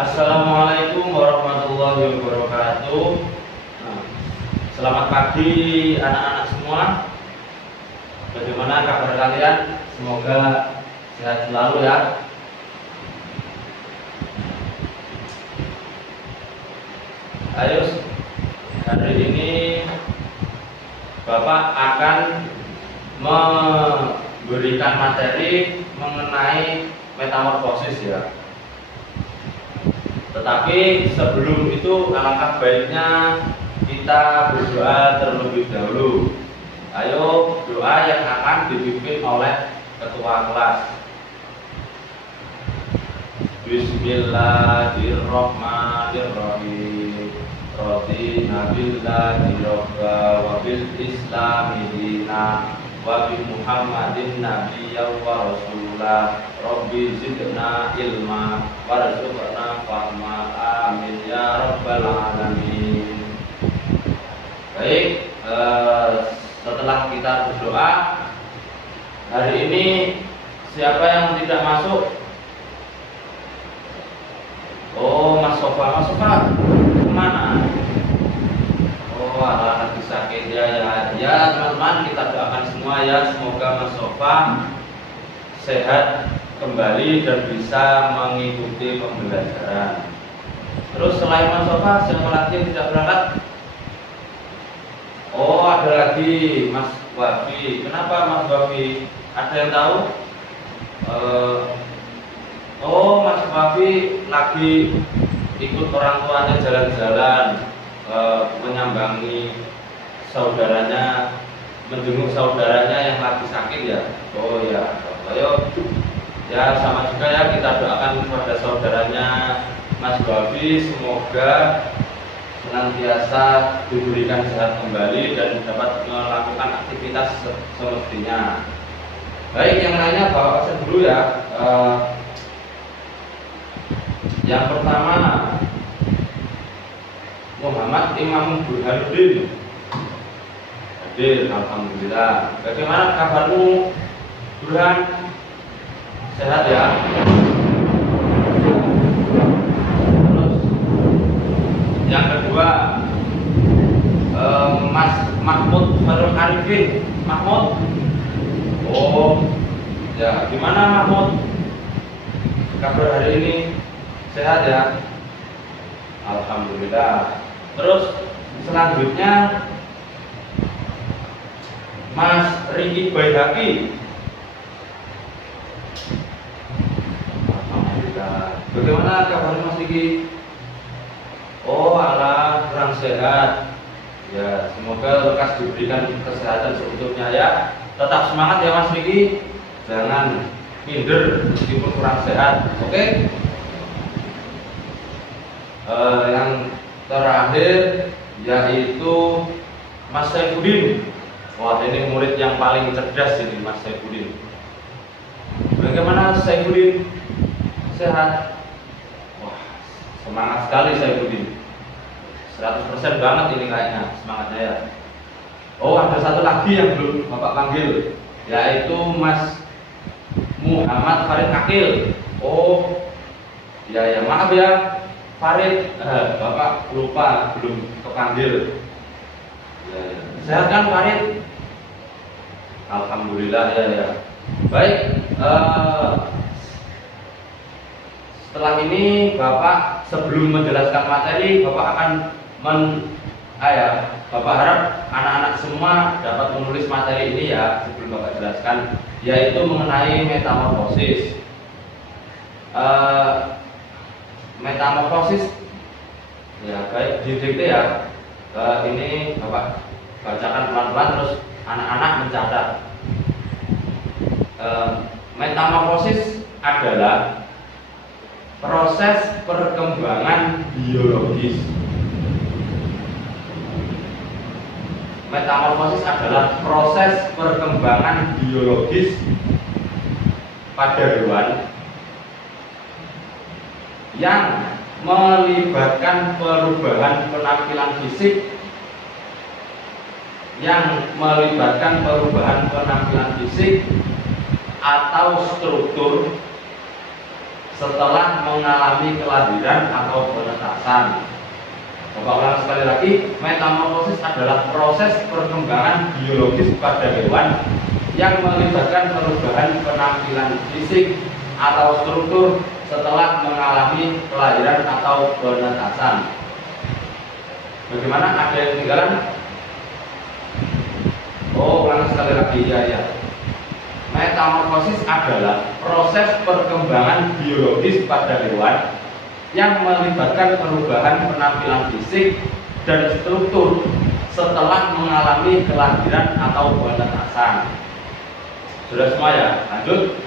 Assalamualaikum warahmatullahi wabarakatuh. Nah, selamat pagi anak-anak semua. Bagaimana kabar kalian? Semoga sehat selalu ya. Ayo, hari ini Bapak akan memberikan materi mengenai metamorfosis ya. Tetapi sebelum itu alangkah baiknya kita berdoa terlebih dahulu. Ayo doa yang akan dipimpin oleh ketua kelas. Bismillahirrahmanirrahim. Radina billahi robba wa bil islami dina wa bi Muhammadin nabiyyan wa rasulah. Rabbi zidna ilma warzuqna fahma. Amin ya rabbal alamin. Baik, setelah kita berdoa, hari ini siapa yang tidak masuk? Oh, Mas Sofa kemana? Oh, lagi sakit ya. Teman-teman, kita doakan semua ya, semoga Mas Sofa sehat kembali dan bisa mengikuti pembelajaran. Terus selain Mas Sofa, siapa lagi yang tidak berangkat? Oh, ada lagi Mas Wafi. Kenapa Mas Wafi? Ada yang tahu? Oh, Mas Wafi lagi ikut orang tuanya jalan-jalan, menyambangi saudaranya, menjenguk saudaranya yang lagi sakit ya. Oh ya, ayo ya, sama juga ya, kita doakan kepada saudaranya Mas Wafi, semoga senantiasa diberikan sehat kembali dan dapat melakukan aktivitas semestinya. Baik, yang lainnya bawa pesan dulu ya. Yang pertama, Muhammad Imam Burhanuddin. Hadir, alhamdulillah. Bagaimana kabarmu, Burhan? Sehat ya? Terus yang kedua, Mas Mahmud Farul Arifin. Mahmud? Oh, ya, gimana Mahmud? Kabar hari ini? Sehat ya? Alhamdulillah. Terus selanjutnya Mas Riki Baihaqi. Alhamdulillah. Bagaimana kabarnya Mas Riki? Oh, ala kurang sehat. Ya, semoga lekas diberikan kesehatan seutuhnya ya. Tetap semangat ya Mas Riki. Jangan minder meskipun kurang sehat. Oke? Yang terakhir yaitu Mas Saifuddin. Wah, ini murid yang paling cerdas ini, Mas Saifuddin. Bagaimana Saifuddin? Sehat? Wah, semangat sekali Saifuddin. 100% banget ini kayaknya semangatnya ya. Oh, ada satu lagi yang belum Bapak panggil, yaitu Mas Muhammad Farid Akil. Oh, ya maaf ya Farid, Bapak lupa belum kepanggil. Ya. Sehat kan Farid? Alhamdulillah ya. Baik, setelah ini Bapak sebelum menjelaskan materi, Bapak akan Bapak harap anak-anak semua dapat menulis materi ini ya sebelum Bapak jelaskan, yaitu mengenai metamorfosis. Metamorfosis ya, baik didikte ya. Ini Bapak bacakan pelan-pelan, terus anak-anak mencatat. Metamorfosis adalah proses perkembangan biologis. Metamorfosis adalah proses perkembangan biologis pada hewan yang melibatkan perubahan penampilan fisik atau struktur setelah mengalami kelahiran atau penetasan. Bapak ulang sekali lagi, metamorfosis adalah proses perkembangan biologis pada hewan yang melibatkan perubahan penampilan fisik atau struktur setelah mengalami kelahiran atau penetasan. Bagaimana? Ada yang ketinggalan? Oh, ulang sekali lagi ya. Metamorfosis adalah proses perkembangan biologis pada hewan yang melibatkan perubahan penampilan fisik dan struktur setelah mengalami kelahiran atau penetasan. Sudah semua ya? Lanjut.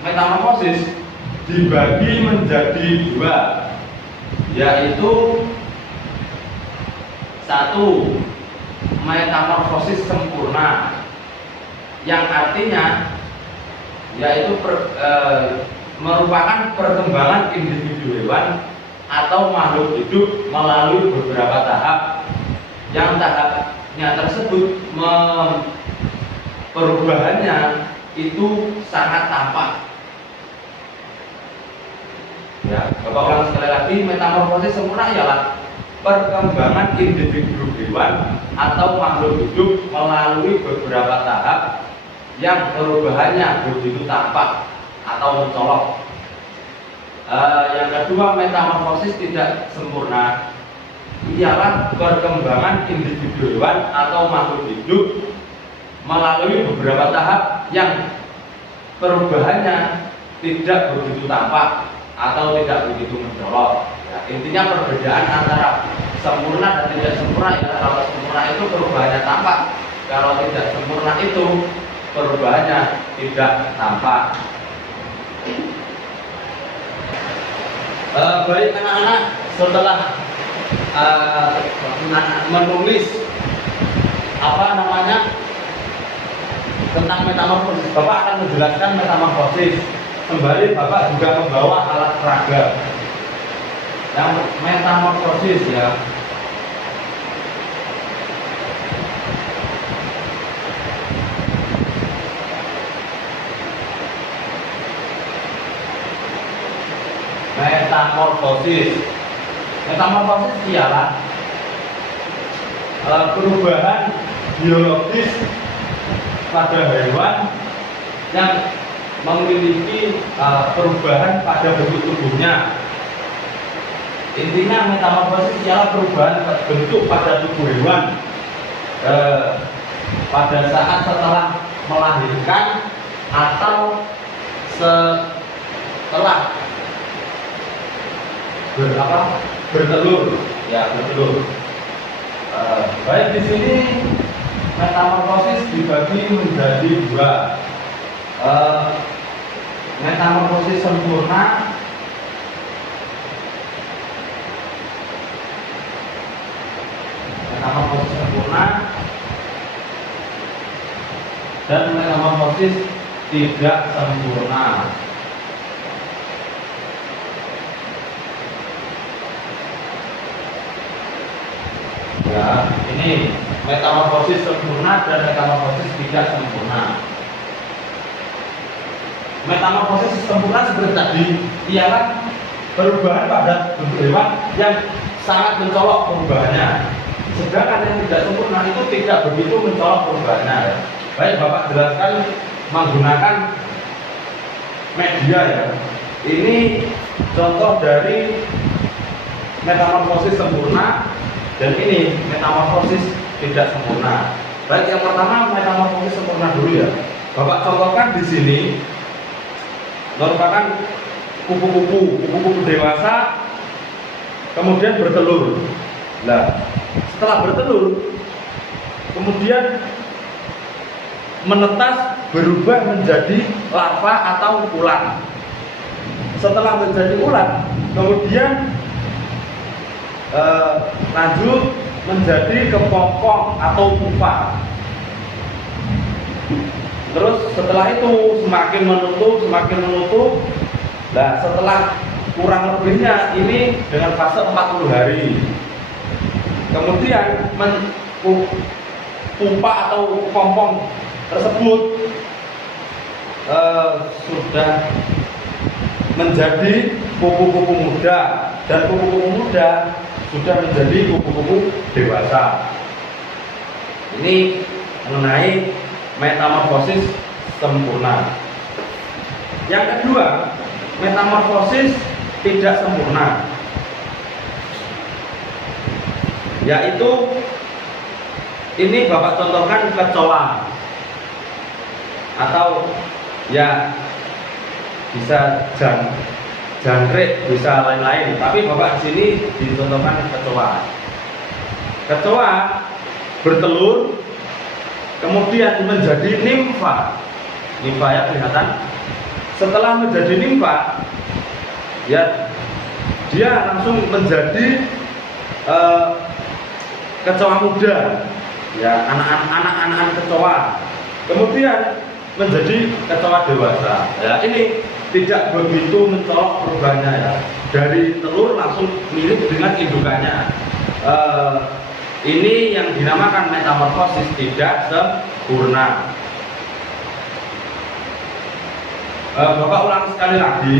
Metamorfosis dibagi menjadi dua, yaitu satu, metamorfosis sempurna, yang artinya yaitu merupakan perkembangan individu hewan atau makhluk hidup melalui beberapa tahap, yang tahapnya tersebut perubahannya itu sangat tampak. Ya, Bapak ulang sekali lagi, metamorfosis sempurna ialah perkembangan individu hewan atau makhluk hidup melalui beberapa tahap yang perubahannya begitu tampak atau mencolok. Yang kedua, metamorfosis tidak sempurna ialah perkembangan individu hewan atau makhluk hidup melalui beberapa tahap yang perubahannya tidak begitu tampak atau tidak begitu mencolok. Ya, intinya perbedaan antara sempurna dan tidak sempurna ya, kalau sempurna itu perubahannya tampak, kalau tidak sempurna itu perubahannya tidak tampak. Baik anak-anak, setelah menulis tentang metamorfosis, Bapak akan menjelaskan metamorfosis. Kembali Bapak juga membawa alat peraga yang metamorfosis ya. Metamorfosis ialah perubahan biologis pada hewan yang memiliki perubahan pada bentuk tubuhnya. Intinya metamorfosis ialah perubahan bentuk pada tubuh hewan pada saat setelah melahirkan atau setelah bertelur. Baik, di sini metamorfosis dibagi menjadi dua. Metamorfosis sempurna dan metamorfosis tidak sempurna. Ya, ini metamorfosis sempurna dan metamorfosis tidak sempurna. Metamorfosis sempurna seperti tadi ialah perubahan pada bentuk hewan yang sangat mencolok perubahannya. Sedangkan yang tidak sempurna itu tidak begitu mencolok perubahannya. Baik, Bapak jelaskan menggunakan media ya. Ini contoh dari metamorfosis sempurna dan ini metamorfosis tidak sempurna. Baik, yang pertama metamorfosis sempurna dulu ya. Bapak contohkan di sini merupakan kupu-kupu dewasa kemudian bertelur. Nah, setelah bertelur kemudian menetas berubah menjadi larva atau ulat. Setelah menjadi ulat kemudian lanjut menjadi kepompong atau pupa. Terus setelah itu semakin menutup. Nah, setelah kurang lebihnya ini dengan fase 40 hari. Kemudian pupa atau pompong tersebut sudah menjadi kupu-kupu muda, dan kupu-kupu muda sudah menjadi kupu-kupu dewasa. Ini mengenai metamorfosis sempurna. Yang kedua, metamorfosis tidak sempurna, yaitu ini Bapak contohkan kecoa, atau ya bisa jangkrik, bisa lain-lain, tapi Bapak di sini dicontohkan kecoa. Kecoa bertelur, kemudian menjadi nimfa. Nimfa ya, kelihatan. Setelah menjadi nimfa, ya dia langsung menjadi kecoa muda, ya anak-anak kecoa. Kemudian menjadi kecoa dewasa. Ya, ini tidak begitu mencolok perubahannya ya. Dari telur langsung mirip dengan indukannya. Ini yang dinamakan metamorfosis tidak sempurna. Bapak ulang sekali lagi.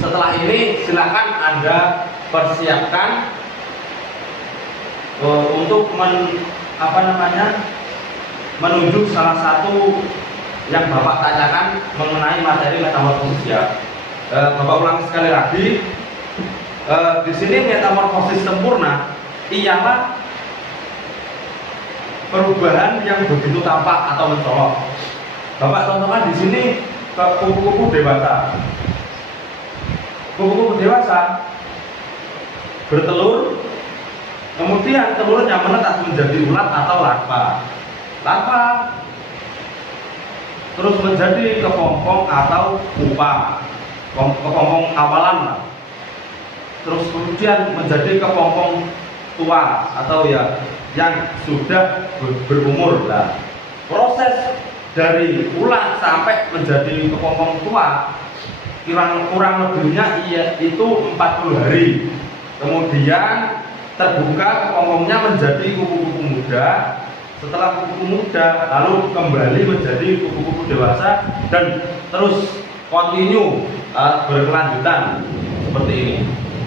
Setelah ini silakan Anda persiapkan untuk menunjuk salah satu yang Bapak tanyakan mengenai materi metamorfosis ya. Bapak ulang sekali lagi. Di sini metamorfosis sempurna ialah perubahan yang begitu tampak atau mencolok. Bapak contohkan di sini kupu-kupu dewasa. Kupu-kupu dewasa bertelur, kemudian telurnya menetas menjadi ulat atau larva. Larva terus menjadi kepompong atau pupa, kepompong awalan lah. Terus kemudian menjadi kepompong tua atau ya yang sudah berumur lah. Proses dari ulat sampai menjadi kepompong tua kurang lebihnya itu 40 hari. Kemudian terbuka kepompongnya menjadi kupu-kupu muda. Setelah kupu-kupu muda lalu kembali menjadi kupu-kupu dewasa dan terus kontinu berkelanjutan seperti ini.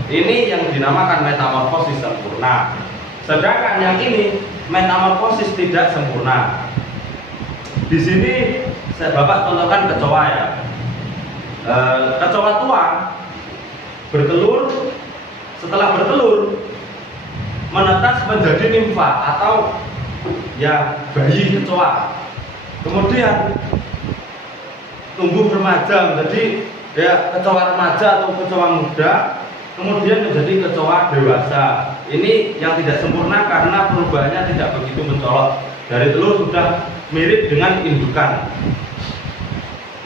Ini yang dinamakan metamorfosis sempurna. Sedangkan yang ini metamorfosis tidak sempurna. Di sini Bapak contohkan kecoa ya. Kecoa tua bertelur, setelah bertelur menetas menjadi nimfa atau ya bayi kecoa. Kemudian tumbuh remaja menjadi ya kecoa remaja atau kecoa muda, kemudian menjadi kecoa dewasa. Ini yang tidak sempurna karena perubahannya tidak begitu mencolok. Dari telur sudah mirip dengan indukan.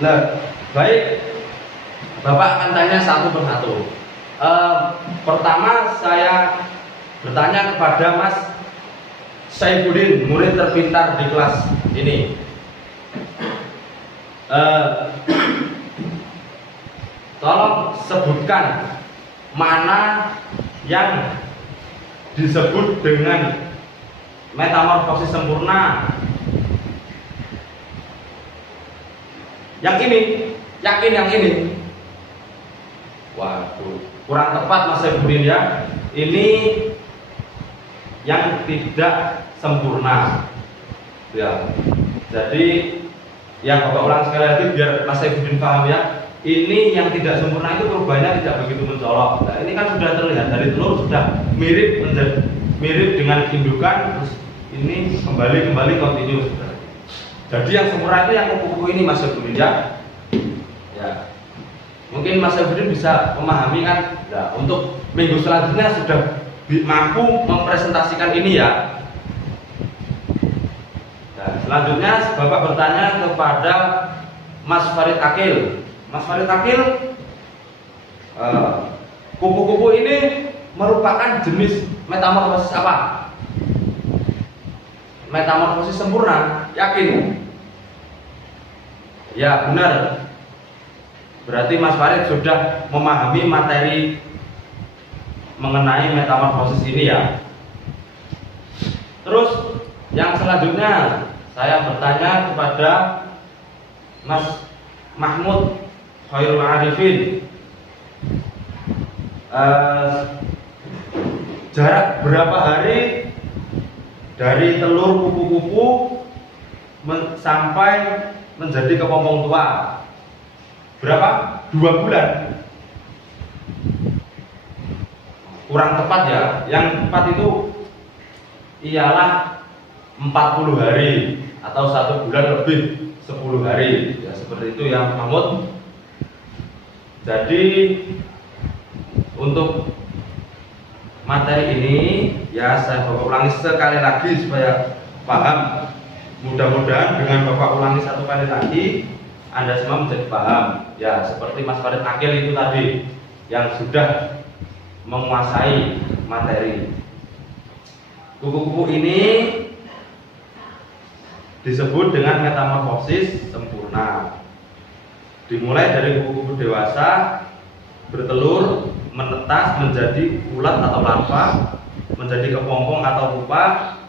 Nah, baik, Bapak akan tanya satu persatu. Pertama saya bertanya kepada Mas Saifuddin, murid terpintar di kelas ini. Tolong sebutkan mana yang disebut dengan metamorfosis sempurna. Yang ini, yakin yang ini? Waduh, kurang tepat Mas Saifuddin ya. Ini yang tidak sempurna. Ya. Jadi yang Bapak ulang sekali lagi biar Mas Saifuddin paham ya. Ini yang tidak sempurna itu perubahannya tidak begitu mencolok. Nah, ini kan sudah terlihat dari telur sudah mirip dengan indukan, terus ini kembali kontinu. Jadi yang sempurna itu yang kupu-kupu ini Mas Saifuddin ya. Ya. Mungkin Mas Saifuddin bisa memahami kan. Nah, untuk minggu selanjutnya sudah mampu mempresentasikan ini ya. Nah, selanjutnya Bapak bertanya kepada Mas Farid Akil. Mas Farid Akil, kupu-kupu ini merupakan jenis metamorfosis apa? Metamorfosis sempurna, yakin? Ya benar. Berarti Mas Farid sudah memahami materi mengenai metamorfosis ini ya. Terus yang selanjutnya saya bertanya kepada Mas Mahmud Khairul Arifin. Jarak berapa hari dari telur kupu-kupu sampai menjadi kepompong tua? Berapa? 2 bulan. Kurang tepat ya. Yang tepat itu ialah 40 hari atau 1 bulan lebih 10 hari. Ya seperti itu ya Mahmud. Jadi untuk materi ini ya saya Bapak ulangi sekali lagi supaya paham. Mudah-mudahan dengan Bapak ulangi 1 kali lagi Anda semua menjadi paham. Ya seperti Mas Farid Akil itu tadi yang sudah menguasai materi. Kupu-kupu ini disebut dengan metamorfosis sempurna. Dimulai dari kupu-kupu dewasa bertelur, menetas menjadi ulat atau larva, menjadi kepompong atau pupa,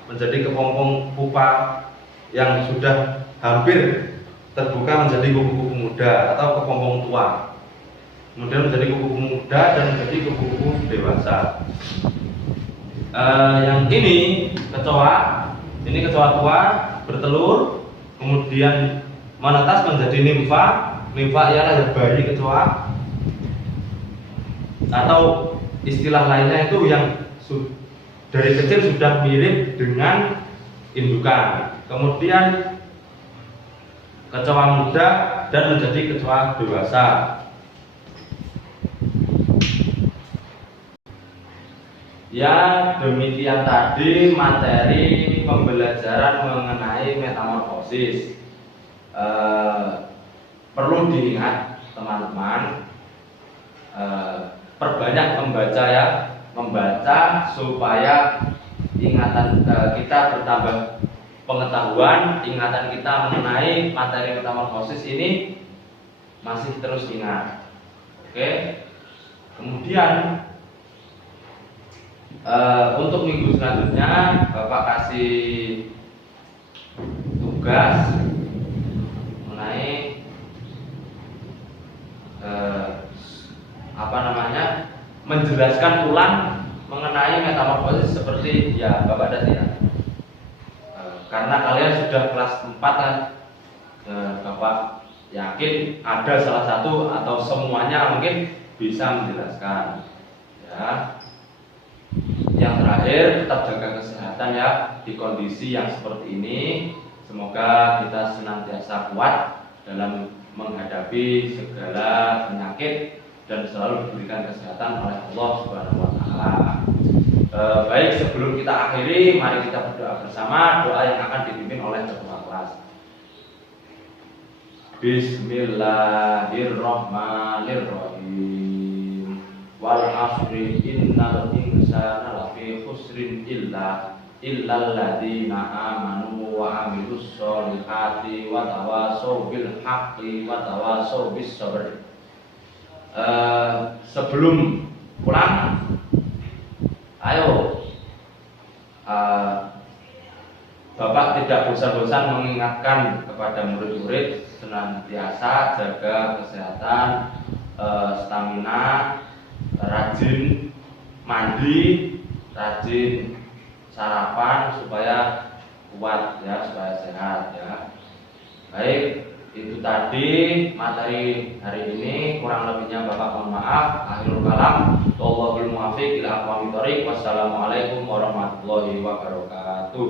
menjadi kepompong pupa yang sudah hampir terbuka menjadi kupu-kupu muda atau kepompong tua. Kemudian menjadi kupu-kupu muda dan menjadi kupu-kupu dewasa. Yang ini kecoa tua bertelur, kemudian menetas menjadi nimfa. Nimfa ialah bayi kecoa, atau istilah lainnya itu yang dari kecil sudah mirip dengan indukan. Kemudian kecoa muda dan menjadi kecoa dewasa. Ya demikian tadi materi pembelajaran mengenai metamorfosis. Perlu diingat teman-teman, perbanyak membaca ya, membaca supaya ingatan kita bertambah pengetahuan, ingatan kita mengenai materi metamorfosis ini masih terus ingat. Oke. Kemudian untuk minggu selanjutnya Bapak kasih tugas mengenai menjelaskan ulang mengenai metamorfosis seperti ya Bapak tadi ya. Karena kalian sudah kelas 4 kan, Bapak yakin ada salah satu atau semuanya mungkin bisa menjelaskan ya. Yang terakhir, tetap jaga kesehatan ya di kondisi yang seperti ini. Semoga kita senantiasa kuat dalam menghadapi segala penyakit dan selalu diberikan kesehatan oleh Allah Subhanahu wa taala. Baik, sebelum kita akhiri, mari kita berdoa bersama, doa yang akan dipimpin oleh ketua kelas. Bismillahirrahmanirrahim. Wal asri innal insana lafi khusrin illal ladzina amanu wa amilus solihati wa tawasaw bil haqqi wa tawasaw bis sabr. Sebelum pulang, ayo Bapak tidak bosan-bosan mengingatkan kepada murid-murid senantiasa jaga kesehatan, stamina, rajin mandi, rajin sarapan supaya kuat ya, supaya sehat ya. Baik, itu tadi materi hari ini, kurang lebihnya Bapak mohon maaf. Akhirul kalam, wallahul muwaffiq ila aqwamit thoriq. Wassalamualaikum warahmatullahi wabarakatuh.